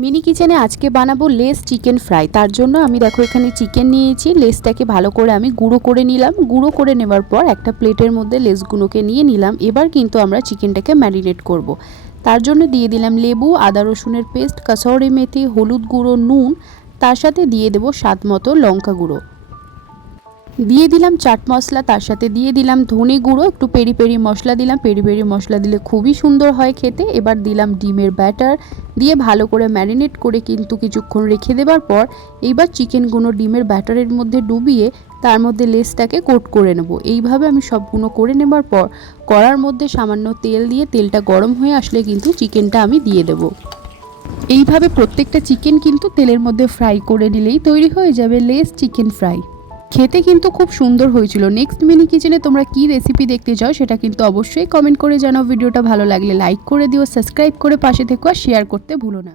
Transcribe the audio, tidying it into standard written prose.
Mini কিচেনে আজকে বানাবো লেস চিকেন ফ্রাই। তার জন্য আমি দেখো এখানে চিকেন নিয়েছি। লেসটাকে ভালো করে আমি গুঁড়ো করে নিলাম। গুঁড়ো করে নেওয়ার পর একটা প্লেটের মধ্যে লেসগুলোকে নিয়ে নিলাম। এবার কিন্তু আমরা চিকেনটাকে ম্যারিনেট করব। তার জন্য দিয়ে দিলাম লেবু, আদা রসুনের পেস্ট, কাসৌরি মেথি, হলুদ গুঁড়ো, নুন, তার সাথে দিয়ে দেবো স্বাদ মতো লঙ্কা গুঁড়ো, দিয়ে দিলাম চাট মশলা, তার সাথে দিয়ে দিলাম ধনে গুঁড়ো, একটু পেরি পেরি মশলা দিলাম। পেরি পেরি মশলা দিলে খুবই সুন্দর হয় খেতে। এবার দিলাম ডিমের ব্যাটার, দিয়ে ভালো করে ম্যারিনেট করে কিন্তু কিছুক্ষণ রেখে দেওয়ার পর এইবার চিকেনগুলো ডিমের ব্যাটারের মধ্যে ডুবিয়ে তার মধ্যে লেসটাকে কোট করে নেব। এইভাবে আমি সবগুলো করে নেবার পর কড়ার মধ্যে সামান্য তেল দিয়ে তেলটা গরম হয়ে আসলে কিন্তু চিকেনটা আমি দিয়ে দেব। এইভাবে প্রত্যেকটা চিকেন কিন্তু তেলের মধ্যে ফ্রাই করে নিলেই তৈরি হয়ে যাবে লেস চিকেন ফ্রাই। খেতে কিন্তু খুব সুন্দর হয়েছিল। নেক্সট মিনি কিচেনে তোমরা কি রেসিপি দেখতে চাও সেটা কিন্তু অবশ্যই কমেন্ট করে জানাও। ভিডিওটা ভালো লাগলে লাইক করে দিও, সাবস্ক্রাইব করে পাশে থেকো আর শেয়ার করতে ভুলো না।